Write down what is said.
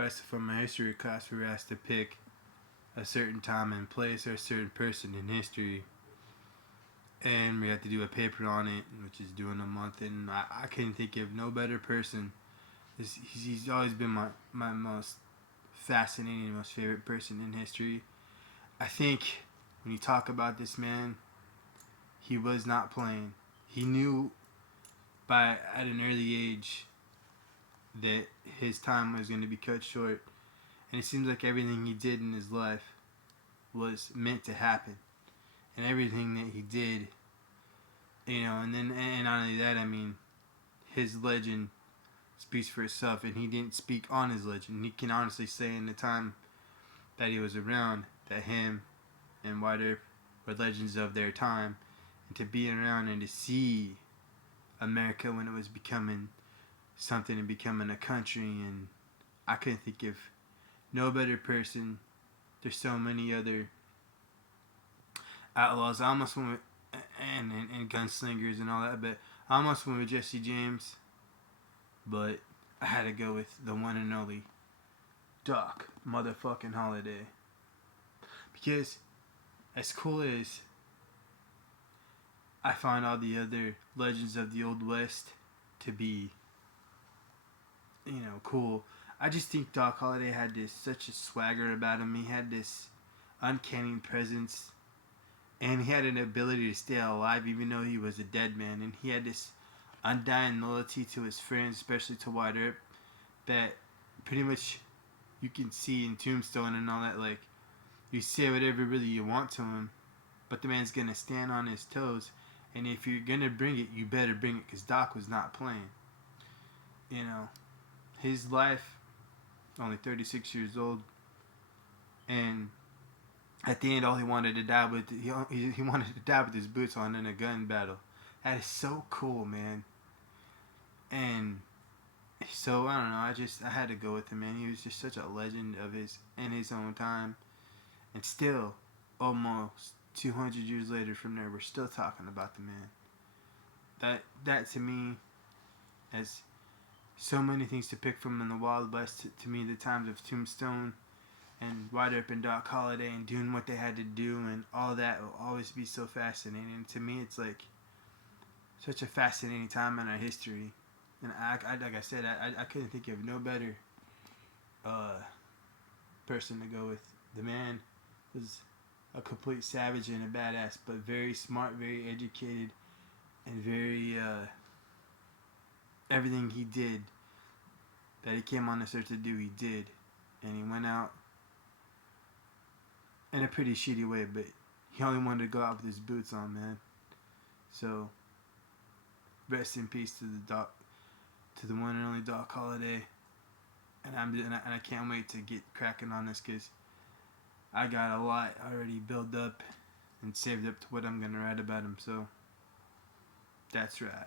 Right, so from my history class, we were asked to pick a certain time and place or a certain person in history, and we had to do a paper on it, which is due in a month. And I couldn't think of no better person. He's always been my most fascinating, most favorite person in history. I think when you talk about this man, he was not playing. He knew by at an early age that his time was going to be cut short, and it seems like everything he did in his life was meant to happen, and everything that he did, and not only that, I mean, his legend speaks for itself, and he didn't speak on his legend. He can honestly say in the time that he was around that him and White Earp were legends of their time, and to be around and to see America when it was becoming something and becoming a country, and I couldn't think of no better person. There's so many other outlaws. I almost went with, and gunslingers and all that, but I almost went with Jesse James, but I had to go with the one and only Doc motherfucking Holiday. Because as cool as I find all the other legends of the Old West to be, cool, I just think Doc Holliday had such a swagger about him. He had this uncanny presence, and he had an ability to stay alive even though he was a dead man. And he had this undying loyalty to his friends, especially to White Earp, that pretty much you can see in Tombstone and all that. Like, you say whatever really you want to him, but the man's gonna stand on his toes. And if you're gonna bring it, you better bring it, because Doc was not playing. His life, only 36 years old, and at the end, all he wanted to die with, he wanted to die with his boots on in a gun battle. That is so cool, man. And so I don't know. I had to go with him, man. He was just such a legend in his own time, and still, almost 200 years later from there, we're still talking about the man. That to me, has so many things to pick from in the Wild West. To me, the times of Tombstone and White Earp and Doc Holliday and doing what they had to do and all that will always be so fascinating. And to me, it's like such a fascinating time in our history. And like I said, I couldn't think of no better person to go with. The man was a complete savage and a badass, but very smart, very educated, and very everything he did that he came on this earth to do, he did. And he went out in a pretty shitty way, but he only wanted to go out with his boots on, man. So rest in peace to the one and only Doc Holliday. And I can't wait to get cracking on this, because I got a lot already built up and saved up to what I'm gonna write about him. So that's right.